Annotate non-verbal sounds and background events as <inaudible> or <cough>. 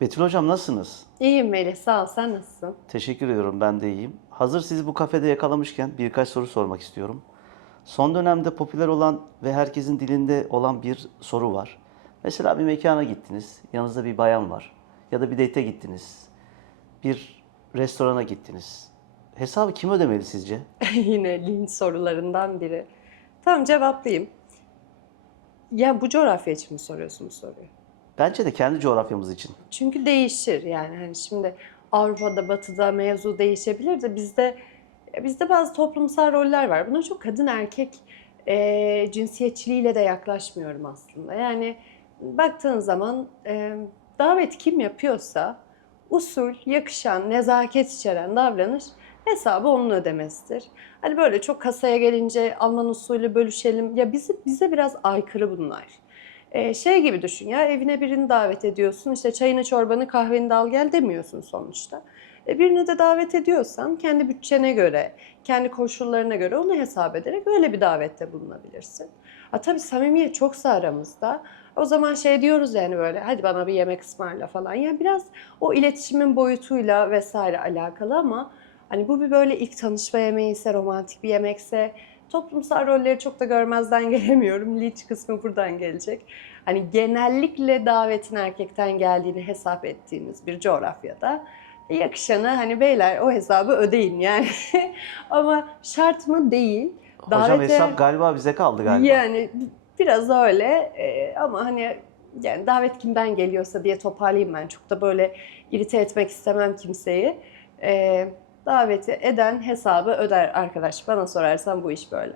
Betül Hocam nasılsınız? İyiyim Melih, sağ ol. Sen nasılsın? Teşekkür ediyorum ben de iyiyim. Hazır sizi bu kafede yakalamışken birkaç soru sormak istiyorum. Son dönemde popüler olan ve herkesin dilinde olan bir soru var. Mesela bir mekana gittiniz, yanınızda bir bayan var. Ya da bir date'e gittiniz. Bir restorana gittiniz. Hesabı kim ödemeli sizce? <laughs> Yine linç sorularından biri. Tamam cevaplayayım. Ya bu coğrafya için mi soruyorsun bu soruyu? Bence de kendi coğrafyamız için. Çünkü değişir yani hani şimdi Avrupa'da, Batı'da mevzu değişebilir de bizde bizde bazı toplumsal roller var. Buna çok kadın erkek e, cinsiyetçiliğiyle de yaklaşmıyorum aslında. Yani baktığın zaman e, davet kim yapıyorsa usul, yakışan, nezaket içeren davranış hesabı onun ödemesidir. Hani böyle çok kasaya gelince Alman usulü bölüşelim. Ya bizi, bize biraz aykırı bunlar. Ee, şey gibi düşün ya evine birini davet ediyorsun işte çayını çorbanı kahveni de al gel demiyorsun sonuçta. E, birini de davet ediyorsan kendi bütçene göre, kendi koşullarına göre onu hesap ederek öyle bir davette bulunabilirsin. Ha, tabii samimiyet çoksa aramızda o zaman şey diyoruz yani böyle hadi bana bir yemek ısmarla falan. Yani biraz o iletişimin boyutuyla vesaire alakalı ama hani bu bir böyle ilk tanışma yemeği ise romantik bir yemekse toplumsal rolleri çok da görmezden <laughs> gelemiyorum. Linç kısmı buradan gelecek. Hani genellikle davetin erkekten geldiğini hesap ettiğiniz bir coğrafyada yakışanı hani beyler o hesabı ödeyin yani. <laughs> Ama şart mı değil. Hocam Davete- hesap galiba bize kaldı galiba. Yani biraz öyle e, ama hani yani davet kimden geliyorsa diye toparlayayım ben. Çok da böyle irite etmek istemem kimseyi. E, daveti eden hesabı öder arkadaş. Bana sorarsan bu iş böyle.